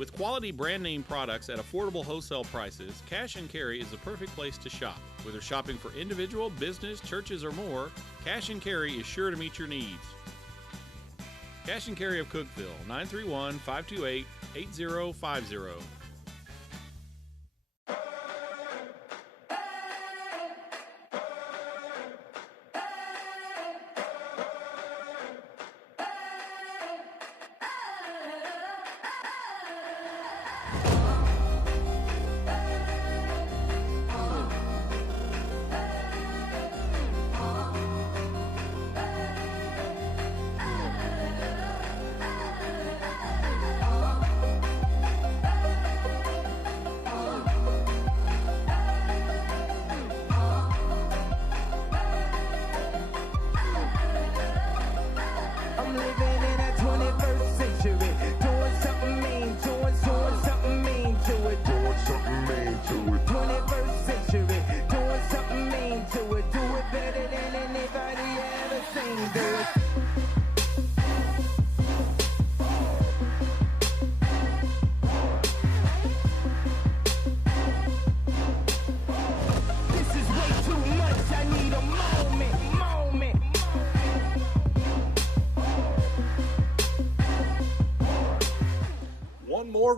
With quality brand name products at affordable wholesale prices, Cash and Carry is the perfect place to shop. Whether shopping for individual, business, churches, or more, Cash and Carry is sure to meet your needs. Cash and Carry of Cookeville, 931-528-8050.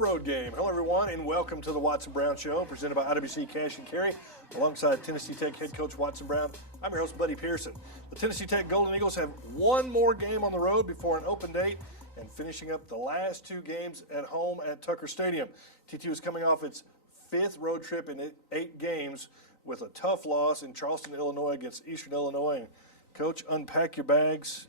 Road game. Hello, everyone, and welcome to the Watson Brown Show, presented by IWC Cash and Carry, alongside Tennessee Tech head coach Watson Brown. I'm your host, Buddy Pearson. The Tennessee Tech Golden Eagles have one more game on the road before an open date and finishing up the last two games at home at Tucker Stadium. TTU is coming off its fifth road trip in 8 games with a tough loss in Charleston, Illinois against Eastern Illinois. And Coach, unpack your bags.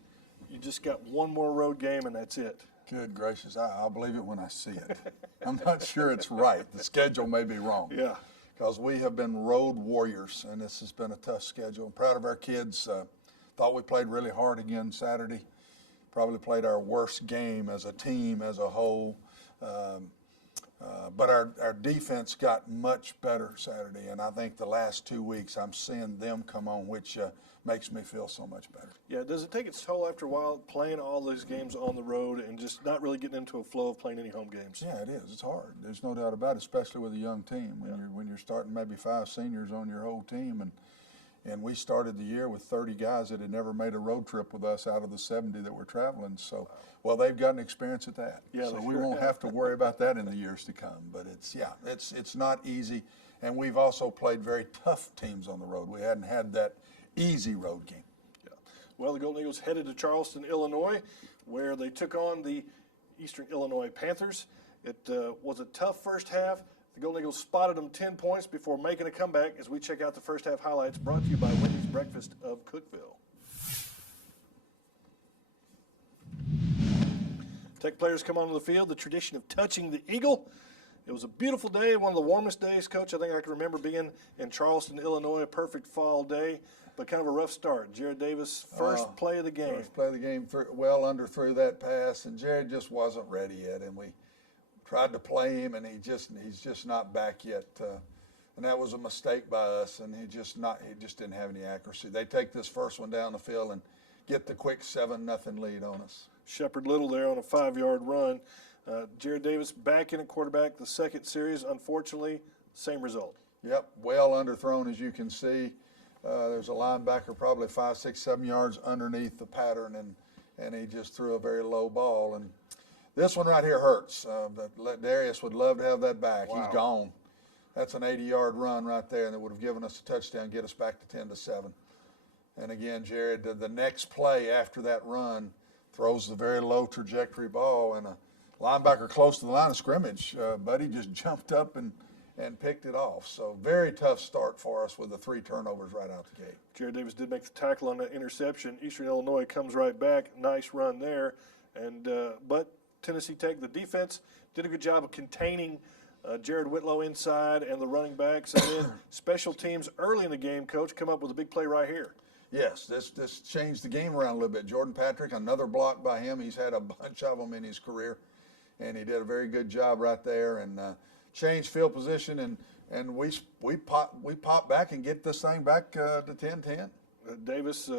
You just got one more road game, and that's it. Good gracious, I'll believe it when I see it. I'm not sure it's right. The schedule may be wrong. Yeah. Because we have been road warriors, and this has been a tough schedule. I'm proud of our kids. Thought we played really hard again Saturday. Probably played our worst game as a team, as a whole. But our defense got much better Saturday, and I think the last 2 weeks I'm seeing them come on, which makes me feel so much better. Yeah, does it take its toll after a while playing all these games on the road and just not really getting into a flow of playing any home games? Yeah, it is. It's hard. There's no doubt about it, especially with a young team. When you're starting maybe 5 seniors on your whole team, and we started the year with 30 guys that had never made a road trip with us out of the 70 that were traveling. So, well, they've gotten experience at that. Yeah, so we won't have to worry about that in the years to come. But it's not easy, and we've also played very tough teams on the road. We hadn't had that easy road game. Yeah. Well, the Golden Eagles headed to Charleston, Illinois, where they took on the Eastern Illinois Panthers. It was a tough first half. The Golden Eagles spotted them 10 points before making a comeback as we check out the first half highlights brought to you by Wendy's Breakfast of Cookeville. Tech players come onto the field, the tradition of touching the eagle. It was a beautiful day, one of the warmest days, Coach, I think I can remember being in Charleston, Illinois, a perfect fall day, but kind of a rough start. Jared Davis, first play of the game. First play of the game, well under through that pass, and Jared just wasn't ready yet, and we tried to play him, and he's just not back yet. And that was a mistake by us, and he just didn't have any accuracy. They take this first one down the field and get the quick 7-0 lead on us. Shepard Little there on a 5-yard run. Jared Davis back in at quarterback the second series. Unfortunately, same result. Yep, well underthrown, as you can see. There's a linebacker probably 5, 6, 7 yards underneath the pattern, and he just threw a very low ball. And this one right here hurts. Darius would love to have that back. Wow. He's gone. That's an 80-yard run right there, and it would have given us a touchdown, get us back to 10-7. And again, Jared, the next play after that run throws the very low trajectory ball, and a linebacker close to the line of scrimmage, Buddy just jumped up and picked it off. So very tough start for us with the 3 turnovers right out the gate. Jared Davis did make the tackle on that interception. Eastern Illinois comes right back. Nice run there. And but Tennessee Tech, the defense, did a good job of containing Jared Whitlow inside and the running backs. And then special teams early in the game, Coach, come up with a big play right here. Yes, this changed the game around a little bit. Jordan Patrick, another block by him. He's had a bunch of them in his career, and he did a very good job right there and changed field position, and we pop back and get this thing back to 10-10. Davis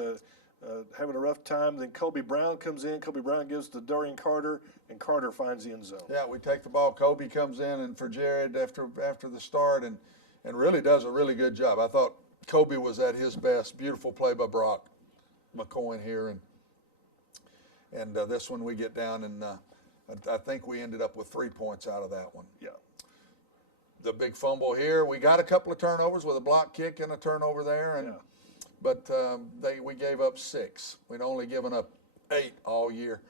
having a rough time. Then Kobe Brown comes in. Kobe Brown gives to Dorian Carter, and Carter finds the end zone. Yeah, we take the ball. Kobe comes in, and for Jared after the start, and really does a really good job. I thought Kobe was at his best. Beautiful play by Brock McCoy here, and this one we get down, and I think we ended up with 3 points out of that one. Yeah. The big fumble here. We got a couple of turnovers with a block kick and a turnover there, but we gave up 6. We'd only given up 8 all year.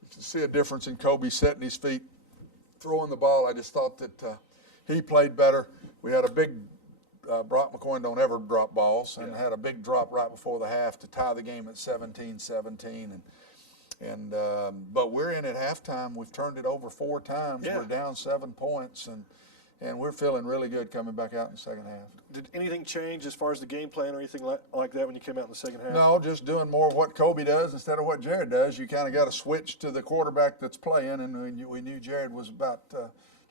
You can see a difference in Kobe setting his feet, throwing the ball. I just thought that he played better. We had a big Brock McCoy don't ever drop balls, and had a big drop right before the half to tie the game at 17-17. But we're in at halftime. We've turned it over 4 times. Yeah. We're down 7 points, and we're feeling really good coming back out in the second half. Did anything change as far as the game plan or anything like that when you came out in the second half? No, just doing more of what Kobe does instead of what Jared does. You kind of got to switch to the quarterback that's playing, and we knew Jared was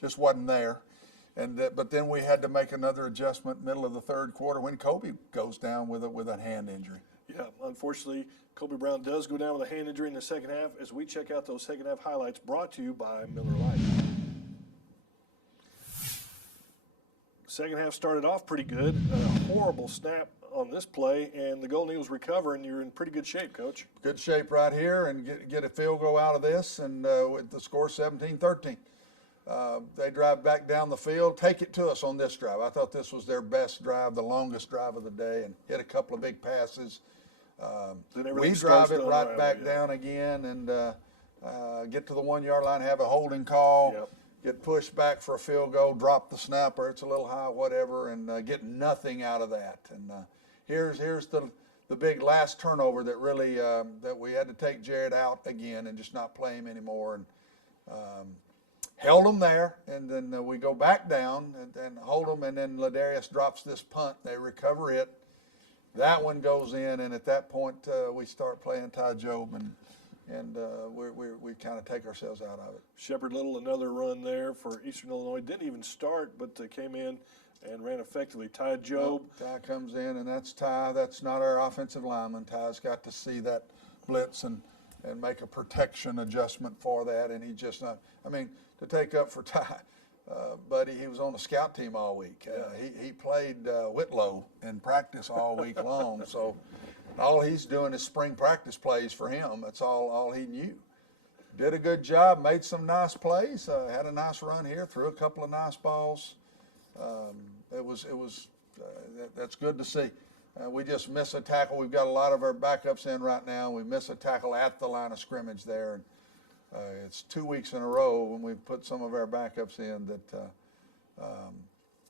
just wasn't there. But then we had to make another adjustment middle of the third quarter when Kobe goes down with a hand injury. Yeah, unfortunately, Kobe Brown does go down with a hand injury in the second half as we check out those second half highlights brought to you by Miller Lite. Second half started off pretty good. A horrible snap on this play, and the Golden Eagles recover, and you're in pretty good shape, Coach. Good shape right here, and get a field goal out of this, and with the score 17-13. They drive back down the field, take it to us on this drive. I thought this was their best drive, the longest drive of the day, and hit a couple of big passes. We drive it right back down again, and get to the 1 yard line, have a holding call. Yep. Get pushed back for a field goal, drop the snapper, it's a little high, whatever, and get nothing out of that. And here's the big last turnover that really that we had to take Jared out again and just not play him anymore. And held him there, and then we go back down and hold him, and then Ladarius drops this punt. They recover it. That one goes in, and at that point we start playing Ty Jobe, and we kind of take ourselves out of it. Shepard Little, another run there for Eastern Illinois. Didn't even start, but came in and ran effectively. Ty Jobe. Ty comes in, and that's Ty. That's not our offensive lineman. Ty's got to see that blitz and make a protection adjustment for that, and he just not. I mean, to take up for Ty, buddy, he was on the scout team all week. He played Whitlow in practice all week long, so all he's doing is spring practice plays for him. That's all he knew. Did a good job, made some nice plays, had a nice run here, threw a couple of nice balls. That's good to see. We just miss a tackle. We've got a lot of our backups in right now. We miss a tackle at the line of scrimmage there. And it's 2 weeks in a row when we've put some of our backups in that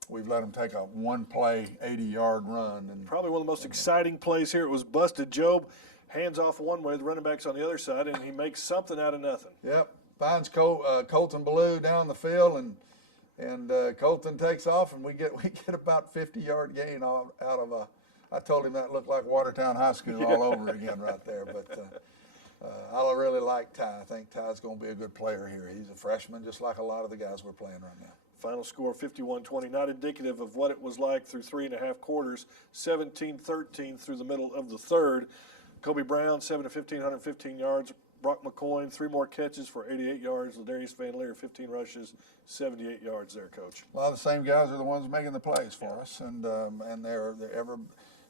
we've let them take a one-play, 80-yard run. And probably one of the most exciting plays here. It was busted. Jobe hands off one way, the running back's on the other side, and he makes something out of nothing. Yep, finds Colton Ballou down the field, and Colton takes off, and we get about 50-yard gain out of a. I told him that looked like Watertown High School all over again right there. But I really like Ty. I think Ty's going to be a good player here. He's a freshman, just like a lot of the guys we're playing right now. Final score 51-20, not indicative of what it was like through 3.5 quarters. 17-13 through the middle of the third. Kobe Brown, 7 of 15, 115 yards. Brock McCoy, 3 more catches for 88 yards. Ladarius Van Leer, 15 rushes, 78 yards there, Coach. A lot of the same guys are the ones making the plays for us, and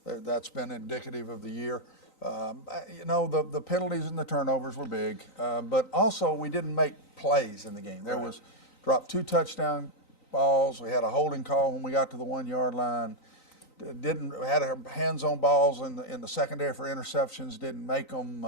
that's been indicative of the year. The penalties and the turnovers were big, but also we didn't make plays in the game. There was dropped 2 touchdown balls. We had a holding call when we got to the 1 yard line. Had our hands on balls in the secondary for interceptions. Didn't make them.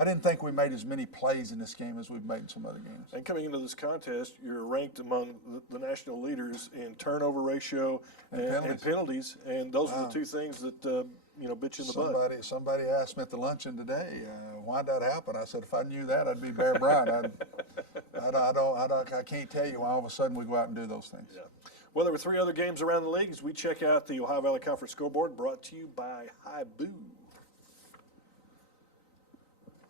I didn't think we made as many plays in this game as we've made in some other games. And coming into this contest, you're ranked among the national leaders in turnover ratio and penalties. And those are the 2 things that bit you in the butt. Somebody asked me at the luncheon today, why'd that happen? I said, if I knew that, I'd be Bear Bryant. I can't tell you why all of a sudden we go out and do those things. Yeah. Well, there were 3 other games around the league as we check out the Ohio Valley Conference scoreboard, brought to you by High Boo.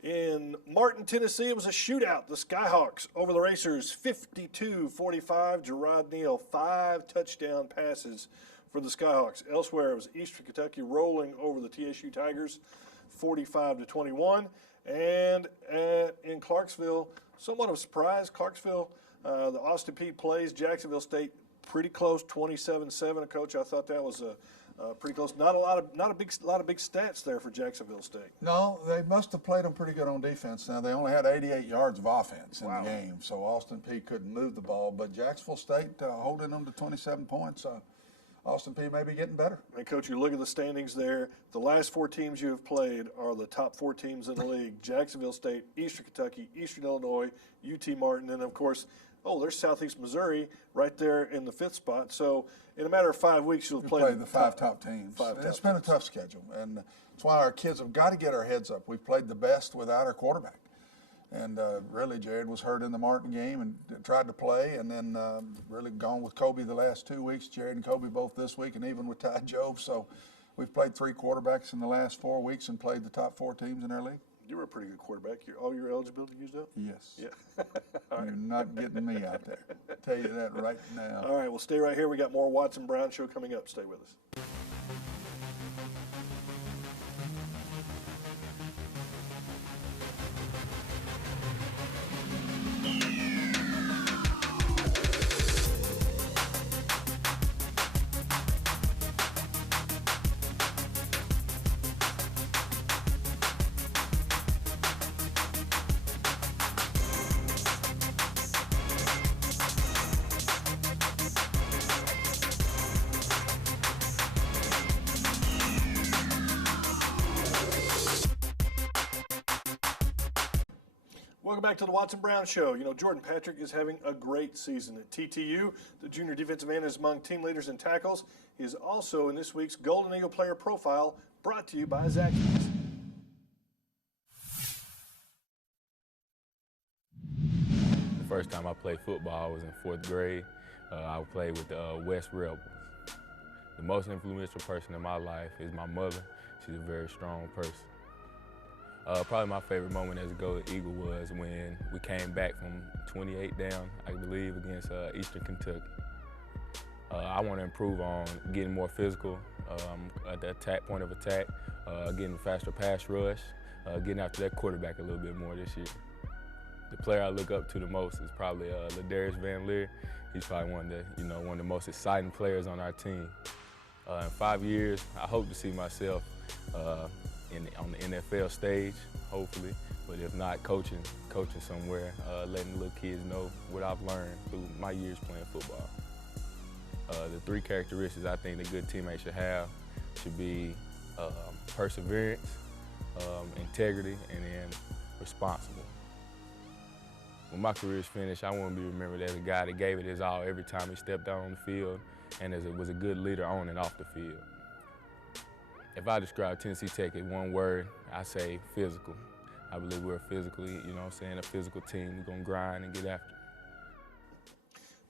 In Martin, Tennessee, it was a shootout. The Skyhawks over the Racers, 52-45. Gerard Neal, 5 touchdown passes for the Skyhawks. Elsewhere, it was Eastern Kentucky rolling over the TSU Tigers 45-21. And in Clarksville, somewhat of a surprise, Clarksville, the Austin Peay plays Jacksonville State pretty close, 27-7. Coach, I thought that was pretty close. Not a big stats there for Jacksonville State. No, they must have played them pretty good on defense. Now, they only had 88 yards of offense in Wow. the game, so Austin Peay couldn't move the ball. But Jacksonville State holding them to 27 points. Austin Peay may be getting better. And, Coach, you look at the standings there. The last 4 teams you have played are the top 4 teams in the league. Jacksonville State, Eastern Kentucky, Eastern Illinois, UT Martin, and, of course, there's Southeast Missouri right there in the 5th spot. So in a matter of 5 weeks, you'll play the 5 top teams. It's been a tough schedule, and that's why our kids have got to get our heads up. We've played the best without our quarterback. And really, Jared was hurt in the Martin game and tried to play, and then really gone with Kobe the last 2 weeks. Jared and Kobe both this week, and even with Ty Jobe. So we've played 3 quarterbacks in the last 4 weeks and played the top 4 teams in our league. You were a pretty good quarterback. All your eligibility used up? Yes. Yeah. You're not getting me out there. I'll tell you that right now. All right, well, stay right here. We got more Watson Brown Show coming up. Stay with us. Welcome back to the Watson Brown Show. You know, Jordan Patrick is having a great season at TTU. The junior defensive end is among team leaders in tackles. He is also in this week's Golden Eagle Player Profile, brought to you by Zach. The first time I played football, I was in 4th grade. I played with the West Rebels. The most influential person in my life is my mother. She's a very strong person. Probably my favorite moment as a Golden Eagle was when we came back from 28 down, I believe, against Eastern Kentucky. I want to improve on getting more physical at the point of attack, getting a faster pass rush, getting after that quarterback a little bit more this year. The player I look up to the most is probably Ladarius Van Leer. He's probably one of the most exciting players on our team. In 5 years, I hope to see myself on the NFL stage, hopefully, but if not, coaching somewhere, letting the little kids know what I've learned through my years playing football. The 3 characteristics I think a good teammate should have should be perseverance, integrity, and then responsible. When my career is finished, I want to be remembered as a guy that gave it his all every time he stepped out on the field, and was a good leader on and off the field. If I describe Tennessee Tech in one word, I say physical. I believe we're a physical team. We're going to grind and get after it.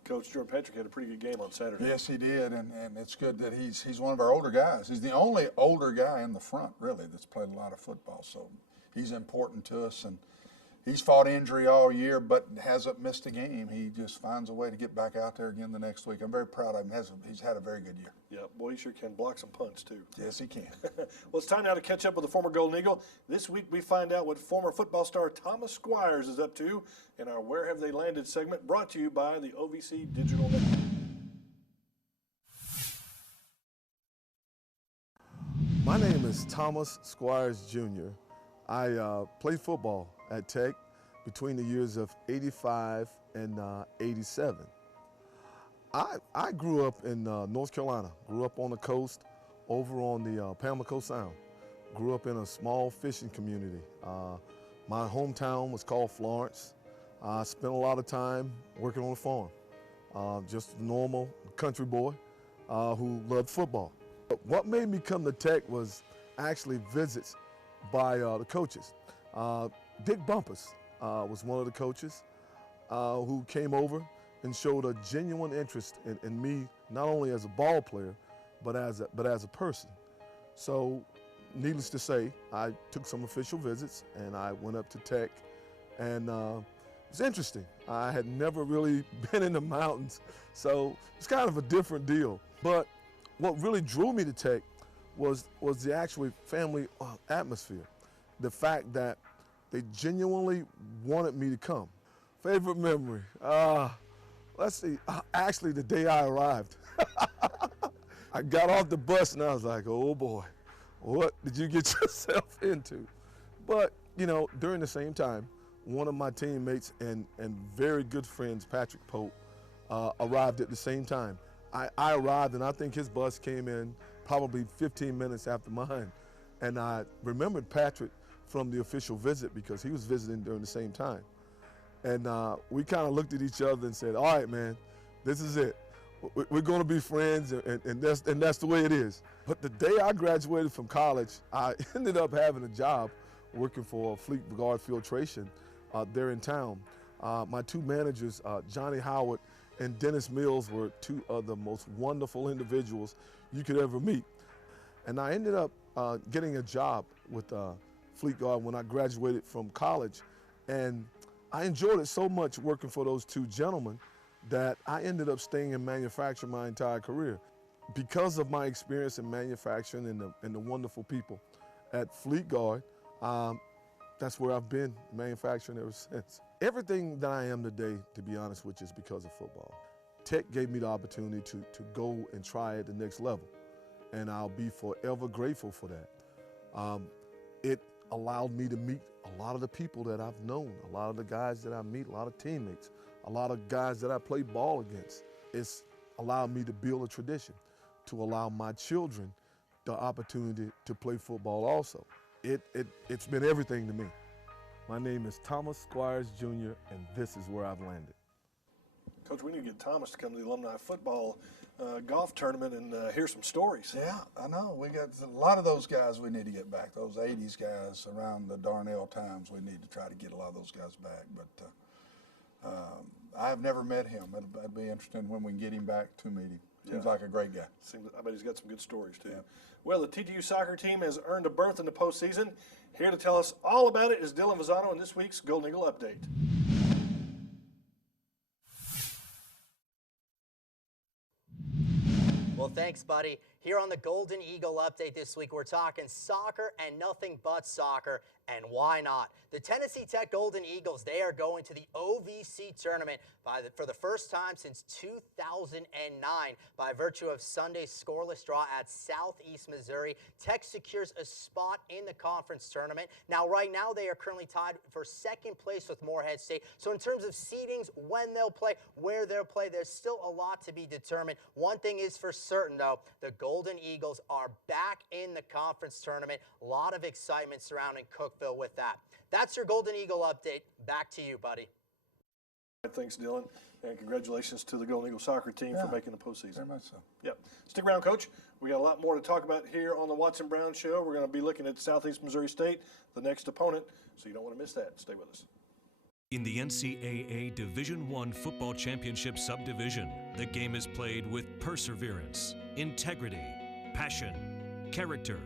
Coach, Jordan Patrick had a pretty good game on Saturday. Yes, he did, and it's good that he's one of our older guys. He's the only older guy in the front, really, that's played a lot of football. So he's important to us, and he's fought injury all year but hasn't missed a game. He just finds a way to get back out there again the next week. I'm very proud of him. He's had a very good year. Yeah, boy, he sure can block some punts, too. Yes, he can. Well, it's time now to catch up with the former Golden Eagle. This week we find out what former football star Thomas Squires is up to in our Where Have They Landed segment, brought to you by the OVC Digital Network. My name is Thomas Squires Jr. I played football at Tech between the years of '85 and '87. I grew up in North Carolina, grew up on the coast over on the Pamlico Sound, grew up in a small fishing community. My hometown was called Florence. I spent a lot of time working on a farm, just a normal country boy who loved football. But what made me come to Tech was actually visits by the coaches. Dick Bumpus was one of the coaches who came over and showed a genuine interest in me, not only as a ball player, but as a person. So, needless to say, I took some official visits and I went up to Tech, and it was interesting. I had never really been in the mountains, so it's kind of a different deal. But what really drew me to Tech was the actual family atmosphere. The fact that they genuinely wanted me to come. Favorite memory? Let's see, actually the day I arrived. I got off the bus and I was like, oh boy, what did you get yourself into? But, you know, during the same time, one of my teammates and very good friends, Patrick Pope, arrived at the same time. I arrived and I think his bus came in probably 15 minutes after mine. And I remembered Patrick from the official visit because he was visiting during the same time. And we kind of looked at each other and said, all right, man, this is it. We're going to be friends, and that's the way it is. But the day I graduated from college, I ended up having a job working for Fleet Guard Filtration there in town. My two managers, Johnny Howard and Dennis Mills, were two of the most wonderful individuals you could ever meet. And I ended up getting a job with Fleet Guard when I graduated from college. And I enjoyed it so much working for those two gentlemen that I ended up staying in manufacturing my entire career. Because of my experience in manufacturing and the wonderful people at Fleet Guard, that's where I've been manufacturing ever since. Everything that I am today, to be honest with you, is because of football. Tech gave me the opportunity to go and try at the next level, and I'll be forever grateful for that. It allowed me to meet a lot of the people that I've known, a lot of the guys that I meet, a lot of teammates, a lot of guys that I play ball against. It's allowed me to build a tradition, to allow my children the opportunity to play football also. It's been everything to me. My name is Thomas Squires Jr., and this is where I've landed. Coach, we need to get Thomas to come to the alumni football golf tournament and hear some stories. Yeah, I know. We got a lot of those guys we need to get back. Those 80s guys around the Darnell times, we need to try to get a lot of those guys back. But I've never met him. It'd be interesting when we can get him back to meet him. Seems like a great guy. I bet he's got some good stories, too. Yeah. Well, the TTU soccer team has earned a berth in the postseason. Here to tell us all about it is Dylan Vazano in this week's Golden Eagle Update. Well, thanks, buddy. Here on the Golden Eagle Update this week, we're talking soccer and nothing but soccer, and why not? The Tennessee Tech Golden Eagles, they are going to the OVC tournament for the first time since 2009 by virtue of Sunday's scoreless draw at Southeast Missouri. Tech secures a spot in the conference tournament. Now, right now, they are currently tied for second place with Morehead State. So in terms of seedings, when they'll play, where they'll play, there's still a lot to be determined. One thing is for certain, though, the Golden Eagles are back in the conference tournament. A lot of excitement surrounding Cookeville with that. That's your Golden Eagle Update. Back to you, buddy. Thanks, Dylan, and congratulations to the Golden Eagle soccer team for making the postseason. Very much so. Yep. Stick around, Coach. We got a lot more to talk about here on the Watson Brown Show. We're going to be looking at Southeast Missouri State, the next opponent, so you don't want to miss that. Stay with us. In the NCAA Division I Football Championship Subdivision, the game is played with perseverance, integrity, passion, character,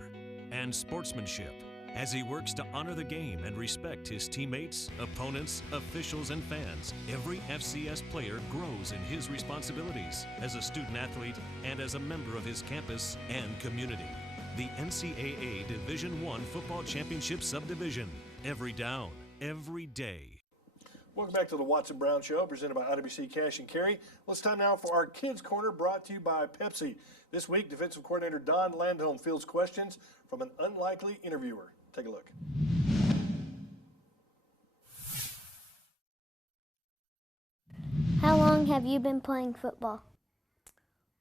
and sportsmanship as he works to honor the game and respect his teammates, opponents, officials, and fans. Every FCS player grows in his responsibilities as a student athlete and as a member of his campus and community. The NCAA Division I Football Championship Subdivision. Every down, every day. Welcome back to the Watson Brown Show, presented by IWC Cash and Carry. Well, it's time now for our Kids Corner, brought to you by Pepsi. This week, defensive coordinator Don Landholm fields questions from an unlikely interviewer. Take a look. How long have you been playing football?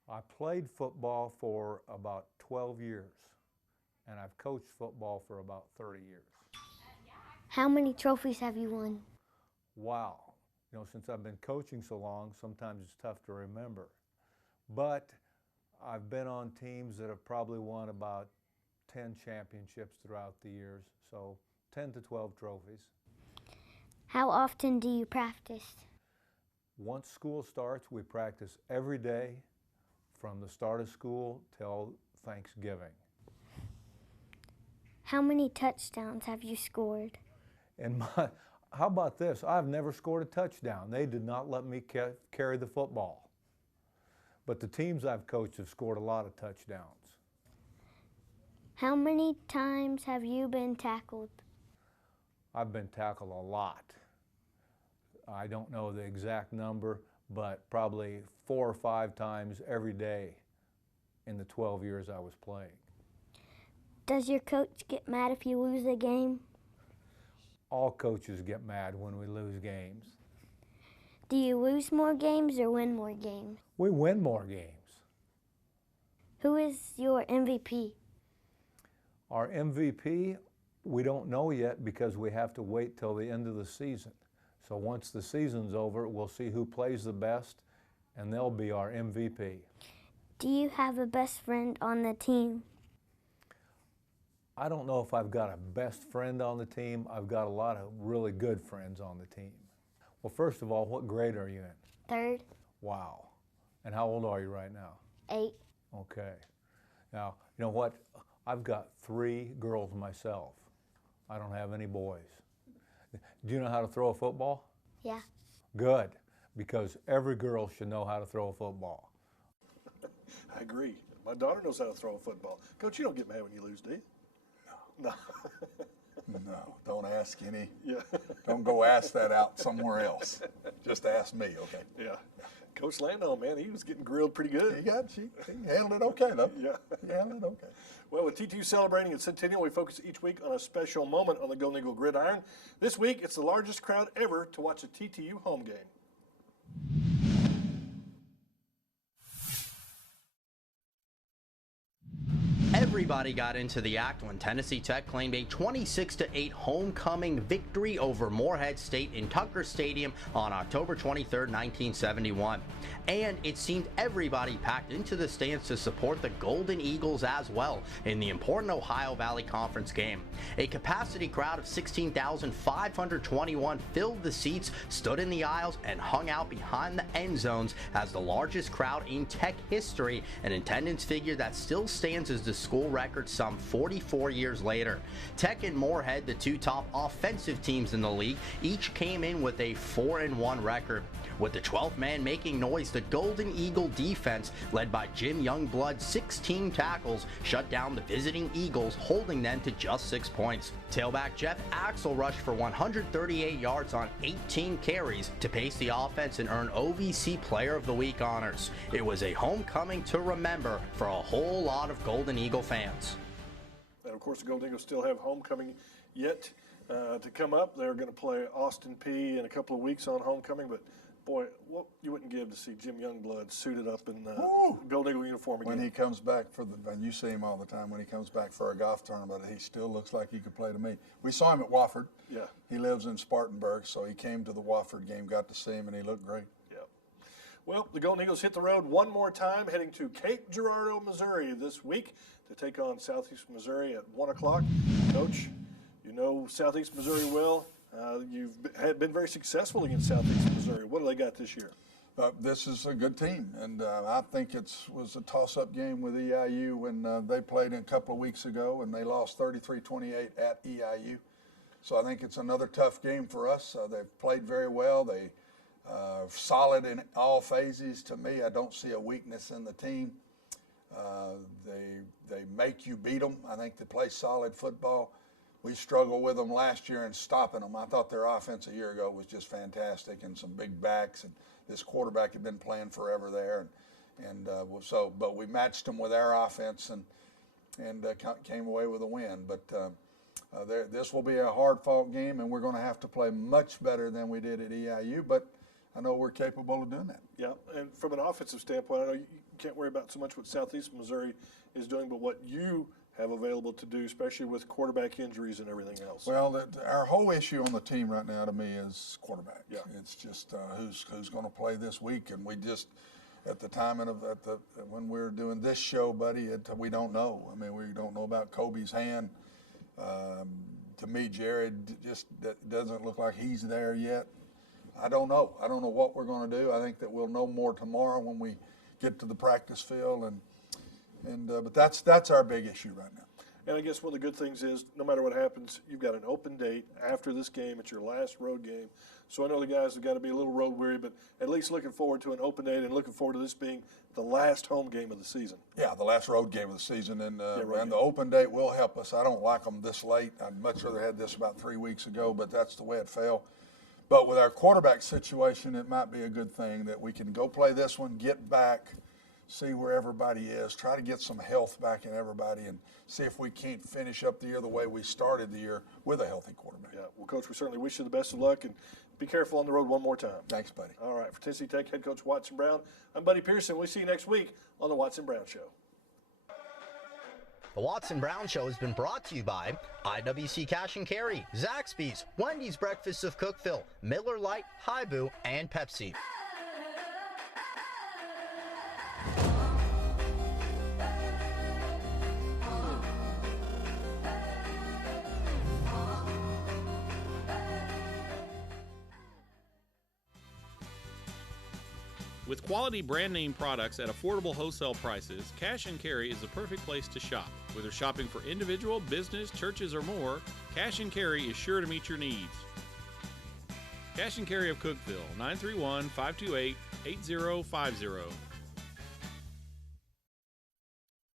I played football for about 12 years, and I've coached football for about 30 years. How many trophies have you won? Wow. You know, since I've been coaching so long, sometimes it's tough to remember. But I've been on teams that have probably won about 10 championships throughout the years, so 10 to 12 trophies. How often do you practice? Once school starts, we practice every day from the start of school till Thanksgiving. How many touchdowns have you scored? How about this? I've never scored a touchdown. They did not let me carry the football. But the teams I've coached have scored a lot of touchdowns. How many times have you been tackled? I've been tackled a lot. I don't know the exact number, but probably 4 or 5 times every day in the 12 years I was playing. Does your coach get mad if you lose a game? All coaches get mad when we lose games. Do you lose more games or win more games? We win more games. Who is your MVP? Our MVP, we don't know yet because we have to wait till the end of the season. So once the season's over, we'll see who plays the best, and they'll be our MVP. Do you have a best friend on the team? I don't know if I've got a best friend on the team. I've got a lot of really good friends on the team. Well, first of all, what grade are you in? 3rd. Wow. And how old are you right now? 8. Okay. Now, you know what? I've got 3 girls myself. I don't have any boys. Do you know how to throw a football? Yeah. Good, because every girl should know how to throw a football. I agree. My daughter knows how to throw a football. Coach, you don't get mad when you lose, do you? No. No, don't ask any. Yeah. Don't go ask that out somewhere else. Just ask me, okay? Yeah. Coach Lando, man, he was getting grilled pretty good. He handled it okay, though. Yeah. He handled it okay. Well, with TTU celebrating its centennial, we focus each week on a special moment on the Golden Eagle Gridiron. This week, it's the largest crowd ever to watch a TTU home game. Everybody got into the act when Tennessee Tech claimed a 26-8 homecoming victory over Morehead State in Tucker Stadium on October 23, 1971. And it seemed everybody packed into the stands to support the Golden Eagles as well in the important Ohio Valley Conference game. A capacity crowd of 16,521 filled the seats, stood in the aisles, and hung out behind the end zones as the largest crowd in Tech history, an attendance figure that still stands as the school record some 44 years later. Tech and Morehead, the 2 top offensive teams in the league, each came in with a 4-1 record. With the 12th man making noise, the Golden Eagle defense, led by Jim Youngblood's 16 tackles, shut down the visiting Eagles, holding them to just 6 points. Tailback Jeff Axel rushed for 138 yards on 18 carries to pace the offense and earn OVC Player of the Week honors. It was a homecoming to remember for a whole lot of Golden Eagle fans. And of course, the Golden Eagles still have homecoming yet to come up. They're going to play Austin P in a couple of weeks on homecoming, but boy, what you wouldn't give to see Jim Youngblood suited up in Golden Eagle uniform again. When he comes back and you see him all the time, when he comes back for a golf tournament, he still looks like he could play to me. We saw him at Wofford. Yeah. He lives in Spartanburg, so he came to the Wofford game, got to see him, and he looked great. Yeah. Well, the Golden Eagles hit the road one more time, heading to Cape Girardeau, Missouri this week to take on Southeast Missouri at 1 o'clock. Coach, you know Southeast Missouri well. You've been very successful against Southeast Missouri. What do they got this year? This is a good team, and I think it was a toss-up game with EIU when they played a couple of weeks ago, and they lost 33-28 at EIU. So I think it's another tough game for us. They've played very well. They solid in all phases. To me, I don't see a weakness in the team. They make you beat them. I think they play solid football. We struggled with them last year in stopping them. I thought their offense a year ago was just fantastic, and some big backs, and this quarterback had been playing forever there, but we matched them with our offense and came away with a win. But this will be a hard-fought game, and we're going to have to play much better than we did at EIU. But I know we're capable of doing that. Yeah, and from an offensive standpoint, I know you can't worry about so much what Southeast Missouri is doing, but what you have available to do, especially with quarterback injuries and everything else. Well, our whole issue on the team right now to me is quarterback. Yeah. It's just who's going to play this week, and we just at the time when we were doing this show, buddy, we don't know. I mean, we don't know about Kobe's hand. To me, Jared just doesn't look like he's there yet. I don't know. I don't know what we're going to do. I think that we'll know more tomorrow when we get to the practice field, but that's our big issue right now. And I guess one of the good things is, no matter what happens, you've got an open date after this game. It's your last road game. So I know the guys have got to be a little road weary, but at least looking forward to an open date and looking forward to this being the last home game of the season. Yeah, the last road game of the season, and game. the open date will help us. I don't like them this late. I'd much rather had this about 3 weeks ago, but that's the way it fell. But with our quarterback situation, it might be a good thing that we can go play this one, get back, see where everybody is, try to get some health back in everybody, and see if we can't finish up the year the way we started the year with a healthy quarterback. Yeah, well, Coach, we certainly wish you the best of luck, and be careful on the road one more time. Thanks, buddy. All right, for Tennessee Tech head coach Watson Brown, I'm Buddy Pearson. We'll see you next week on the Watson Brown Show. The Watson Brown Show has been brought to you by IWC Cash and Carry, Zaxby's, Wendy's Breakfast of Cookeville, Miller Lite, Haibu, and Pepsi. With quality brand name products at affordable wholesale prices, Cash and Carry is the perfect place to shop. Whether shopping for individual, business, churches, or more, Cash and Carry is sure to meet your needs. Cash and Carry of Cookeville, 931-528-8050.